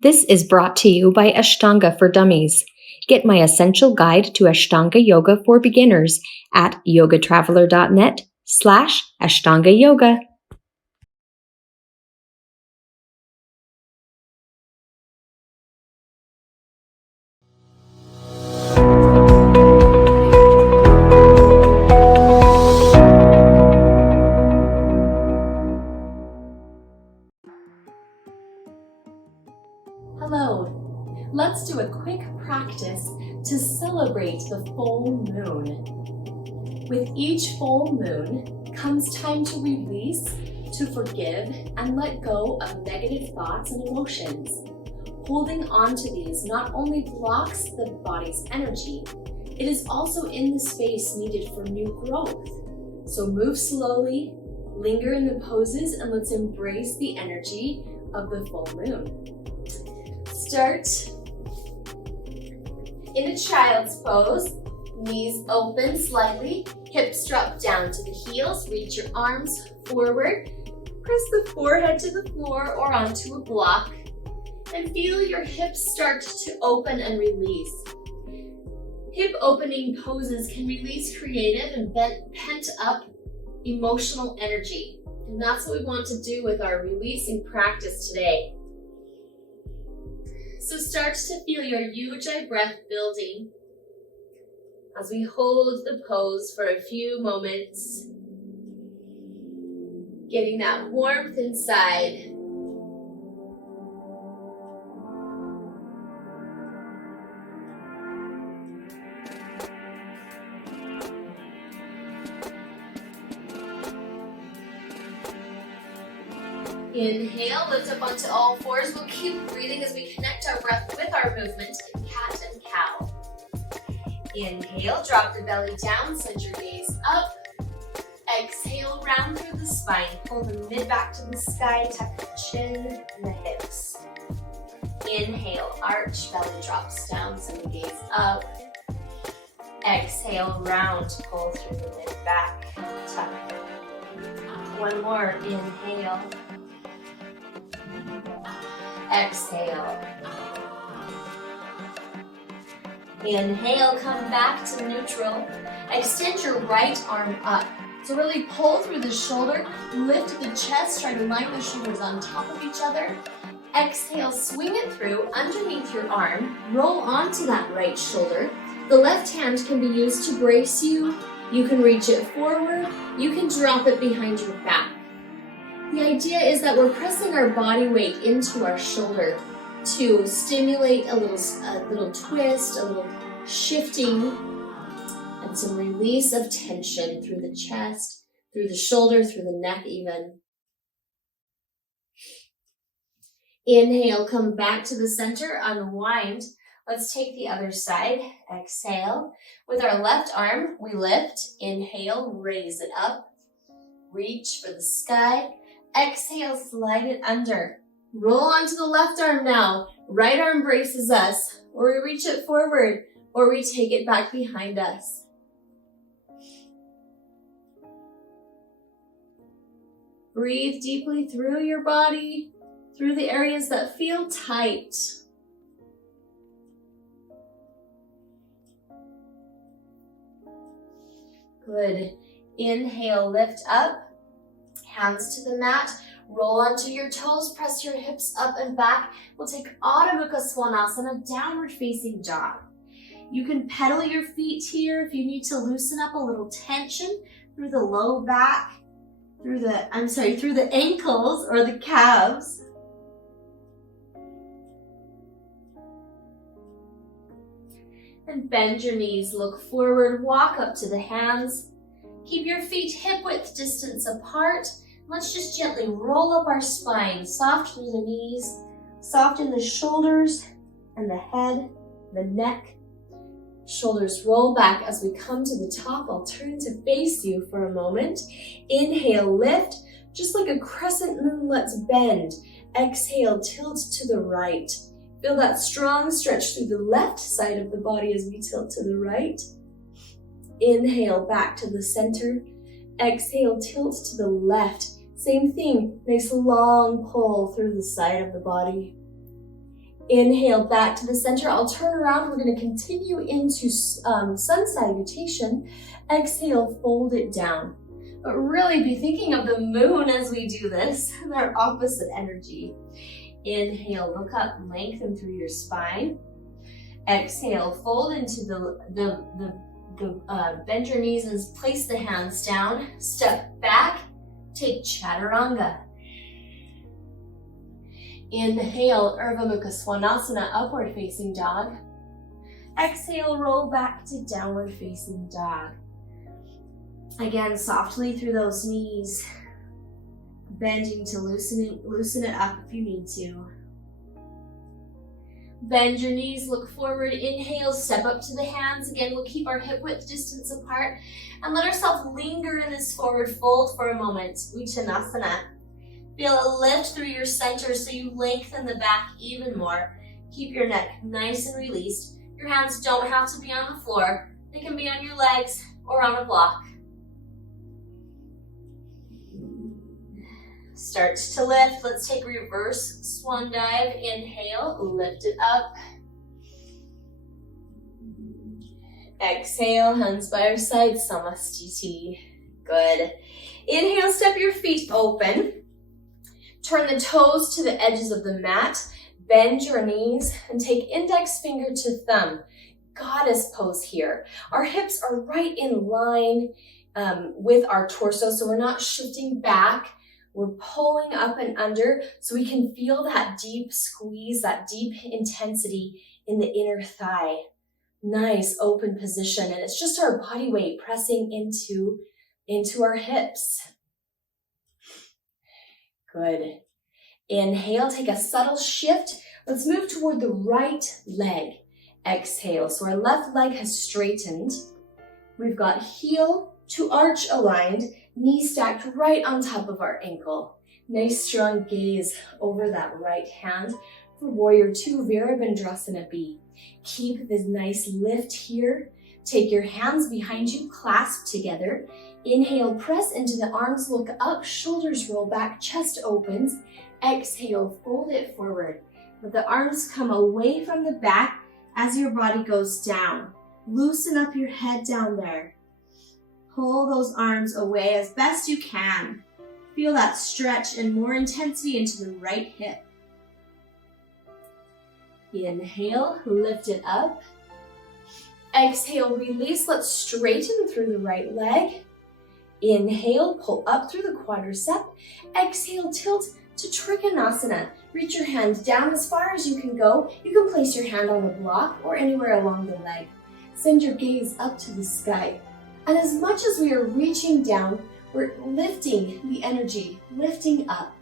This is brought to you by Ashtanga for Dummies. Get my essential guide to Ashtanga Yoga for beginners at yogatraveler.net/Ashtanga Yoga. Hello, let's do a quick practice to celebrate the full moon. With each full moon comes time to release, to forgive, and let go of negative thoughts and emotions. Holding on to these not only blocks the body's energy, it is also in the space needed for new growth. So move slowly, linger in the poses, and let's embrace the energy of the full moon. Start in a child's pose, knees open slightly, hips drop down to the heels, reach your arms forward, press the forehead to the floor or onto a block, and feel your hips start to open and release. Hip opening poses can release creative and pent up emotional energy, and that's what we want to do with our releasing practice today. So start to feel your Ujjayi breath building as we hold the pose for a few moments, getting that warmth inside. Inhale, lift up onto all fours. We'll keep breathing as we connect our breath with our movement in cat and cow. Inhale, drop the belly down, send your gaze up. Exhale, round through the spine. Pull the mid back to the sky, tuck the chin and the hips. Inhale, arch, belly drops down, send the gaze up. Exhale, round, pull through the mid back, tuck. One more, inhale. Exhale. Inhale, come back to neutral. Extend your right arm up. So really pull through the shoulder, lift the chest, try to line the shoulders on top of each other. Exhale, swing it through underneath your arm, roll onto that right shoulder. The left hand can be used to brace you. You can reach it forward. You can drop it behind your back. The idea is that we're pressing our body weight into our shoulder to stimulate a little twist, a little shifting, and some release of tension through the chest, through the shoulder, through the neck even. Inhale, come back to the center, unwind. Let's take the other side. Exhale. With our left arm, we lift. Inhale, raise it up. Reach for the sky. Exhale, slide it under. Roll onto the left arm now. Right arm braces us, or we reach it forward, or we take it back behind us. Breathe deeply through your body, through the areas that feel tight. Good. Inhale, lift up. Hands to the mat, roll onto your toes, press your hips up and back. We'll take Adho Mukha Svanasana, downward facing dog. You can pedal your feet here if you need to loosen up a little tension through the low back, through the ankles or the calves. And bend your knees, look forward, walk up to the hands. Keep your feet hip-width distance apart. Let's just gently roll up our spine, soft through the knees, soft in the shoulders and the head, the neck. Shoulders roll back as we come to the top. I'll turn to face you for a moment. Inhale, lift, just like a crescent moon, let's bend. Exhale, tilt to the right. Feel that strong stretch through the left side of the body as we tilt to the right. Inhale, back to the center. Exhale, tilt to the left. Same thing, nice long pull through the side of the body. Inhale back to the center. I'll turn around. We're going to continue into sun salutation. Exhale, fold it down. But really be thinking of the moon as we do this, our opposite energy. Inhale, look up, lengthen through your spine. Exhale, fold into bend your knees and place the hands down. Step back, take chaturanga. Inhale, Urdhva Mukha Svanasana, upward facing dog. Exhale, roll back to downward facing dog. Again, softly through those knees, bending to loosen it up if you need to. Bend your knees, look forward, inhale, step up to the hands. Again, we'll keep our hip width distance apart and let ourselves linger in this forward fold for a moment. Uttanasana. Feel a lift through your center so you lengthen the back even more. Keep your neck nice and released. Your hands don't have to be on the floor. They can be on your legs or on a block. Start to lift. Let's take reverse swan dive. Inhale, lift it up. Exhale, hands by your side, Samastiti. Good. Inhale, step your feet open. Turn the toes to the edges of the mat. Bend your knees and take index finger to thumb. Goddess pose here. Our hips are right in line with our torso, so we're not shifting back. We're pulling up and under so we can feel that deep squeeze, that deep intensity in the inner thigh. Nice open position, and it's just our body weight pressing into our hips. Good. Inhale, take a subtle shift. Let's move toward the right leg. Exhale, so our left leg has straightened. We've got heel to arch aligned, knee stacked right on top of our ankle. Nice strong gaze over that right hand for Warrior 2, Virabhadrasana B. Keep this nice lift here. Take your hands behind you, clasped together. Inhale, press into the arms, look up, shoulders roll back, chest opens. Exhale, fold it forward. Let the arms come away from the back as your body goes down. Loosen up your head down there. Pull those arms away as best you can. Feel that stretch and more intensity into the right hip. Inhale, lift it up. Exhale, release. Let's straighten through the right leg. Inhale, pull up through the quadricep. Exhale, tilt to Trikonasana. Reach your hand down as far as you can go. You can place your hand on the block or anywhere along the leg. Send your gaze up to the sky. And as much as we are reaching down, we're lifting the energy, lifting up.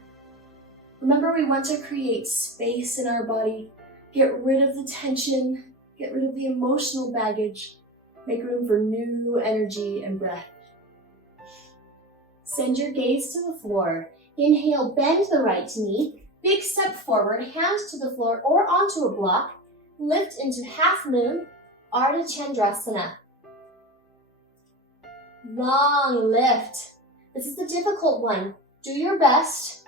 Remember, we want to create space in our body, get rid of the tension, get rid of the emotional baggage, make room for new energy and breath. Send your gaze to the floor. Inhale, bend the right knee, big step forward, hands to the floor or onto a block. Lift into half moon, Ardha Chandrasana. Long lift. This is the difficult one. Do your best.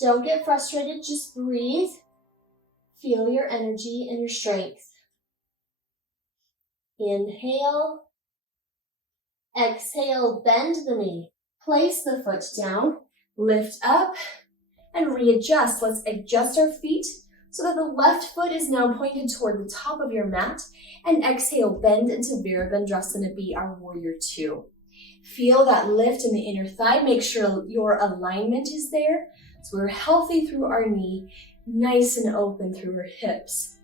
Don't get frustrated, just breathe. Feel your energy and your strength. Inhale. Exhale, bend the knee. Place the foot down, lift up, and readjust. Let's adjust our feet so that the left foot is now pointed toward the top of your mat. And exhale, bend into Virabhadrasana B, our Warrior 2. Feel that lift in the inner thigh. Make sure your alignment is there. So we're healthy through our knee, nice and open through our hips.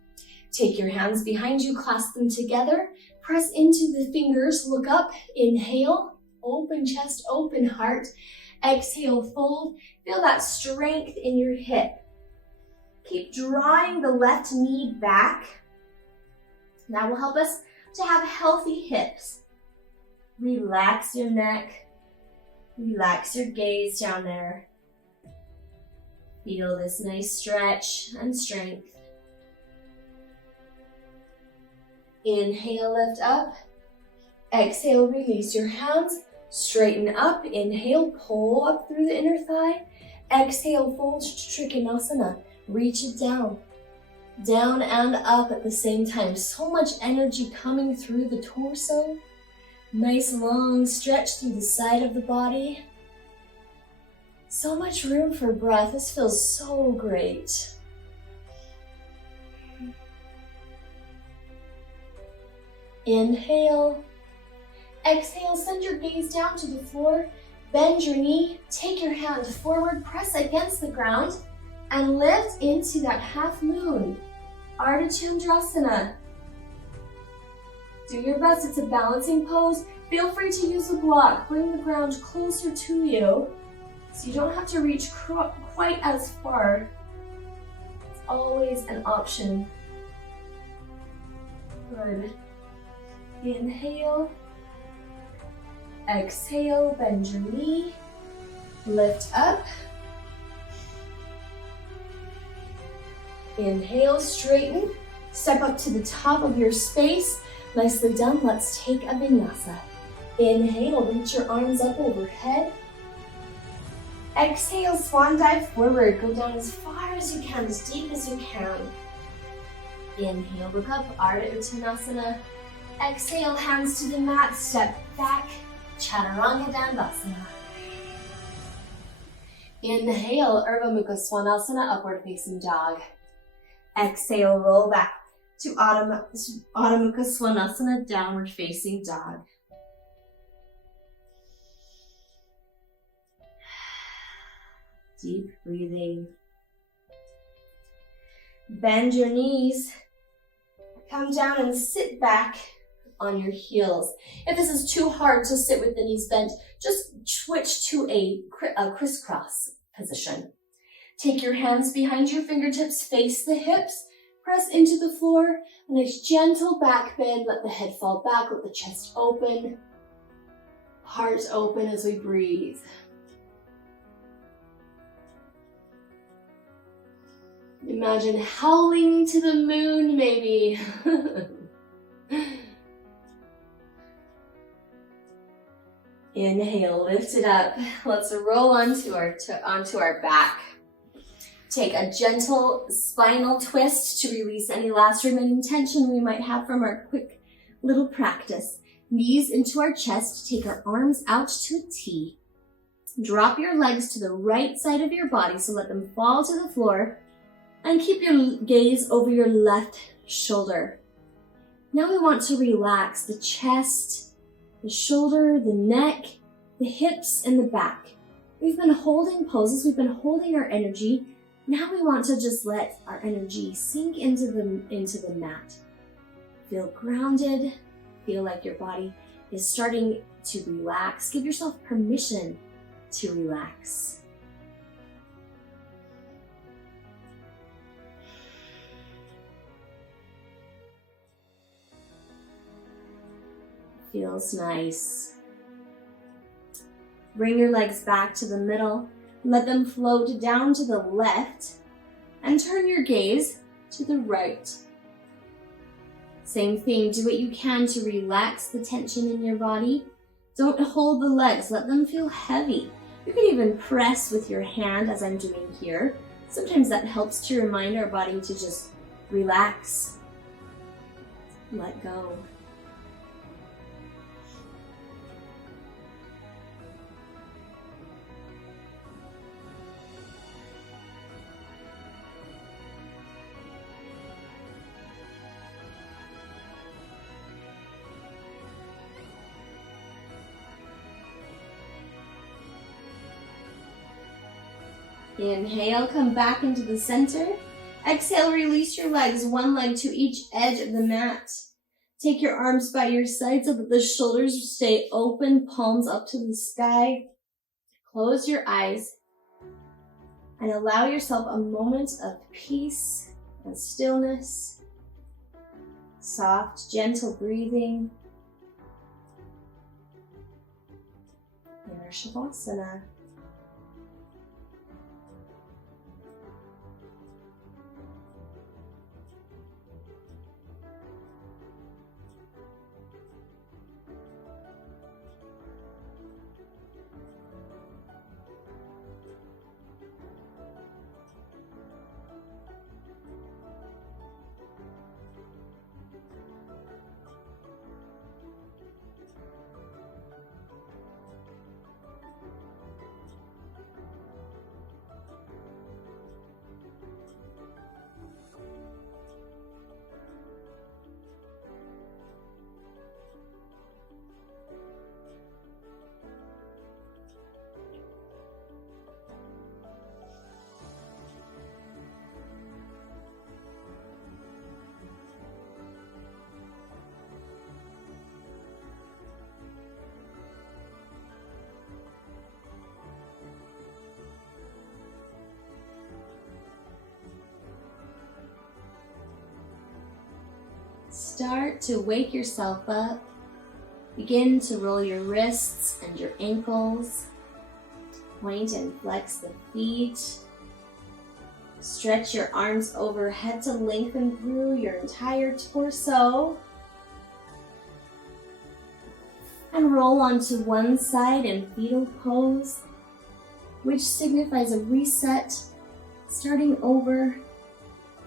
Take your hands behind you, clasp them together. Press into the fingers, look up, inhale. Open chest, open heart. Exhale, fold. Feel that strength in your hip. Keep drawing the left knee back. That will help us to have healthy hips. Relax your neck. Relax your gaze down there. Feel this nice stretch and strength. Inhale, lift up. Exhale, release your hands. Straighten up. Inhale, pull up through the inner thigh. Exhale, fold to Trikonasana. Reach it down. Down and up at the same time. So much energy coming through the torso. Nice long stretch through the side of the body. So much room for breath. This feels so great. Inhale. Exhale, send your gaze down to the floor. Bend your knee, take your hand forward, press against the ground, and lift into that half moon. Ardha Chandrasana. Do your best, it's a balancing pose. Feel free to use a block. Bring the ground closer to you so you don't have to reach quite as far. It's always an option. Good. Inhale. Exhale, bend your knee. Lift up. Inhale, straighten. Step up to the top of your space. Nicely done. Let's take a vinyasa. Inhale, reach your arms up overhead. Exhale, swan dive forward. Go down as far as you can, as deep as you can. Inhale, look up, Ardha Uttanasana. Exhale, hands to the mat, step back, Chaturanga Dandasana. Inhale, Urdhva Mukha Svanasana, upward facing dog. Exhale, roll back to Adho Mukha Svanasana, downward facing dog. Deep breathing. Bend your knees. Come down and sit back on your heels. If this is too hard to sit with the knees bent, just switch to a crisscross position. Take your hands behind you, fingertips face the hips, press into the floor, a nice gentle back bend, let the head fall back, let the chest open, heart open as we breathe. Imagine howling to the moon, maybe. Inhale, lift it up. Let's roll onto our back. Take a gentle spinal twist to release any last remaining tension we might have from our quick little practice. Knees into our chest, take our arms out to a T. Drop your legs to the right side of your body, so let them fall to the floor. And keep your gaze over your left shoulder. Now we want to relax the chest, the shoulder, the neck, the hips, and the back. We've been holding poses, we've been holding our energy. Now we want to just let our energy sink into the mat. Feel grounded, feel like your body is starting to relax. Give yourself permission to relax. Feels nice. Bring your legs back to the middle. Let them float down to the left and turn your gaze to the right. Same thing, do what you can to relax the tension in your body. Don't hold the legs, let them feel heavy. You can even press with your hand as I'm doing here. Sometimes that helps to remind our body to just relax, let go. Inhale, come back into the center. Exhale, release your legs, one leg to each edge of the mat. Take your arms by your side so that the shoulders stay open, palms up to the sky. Close your eyes and allow yourself a moment of peace and stillness. Soft, gentle breathing. Inner Shavasana. Start to wake yourself up. Begin to roll your wrists and your ankles. Point and flex the feet. Stretch your arms overhead to lengthen through your entire torso. And roll onto one side in fetal pose, which signifies a reset, starting over,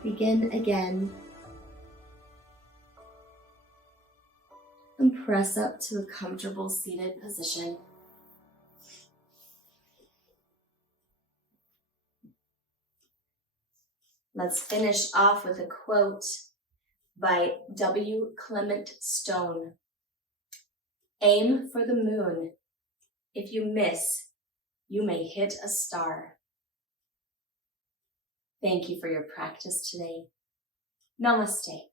begin again. And press up to a comfortable seated position. Let's finish off with a quote by W. Clement Stone. Aim for the moon. If you miss, you may hit a star. Thank you for your practice today. Namaste.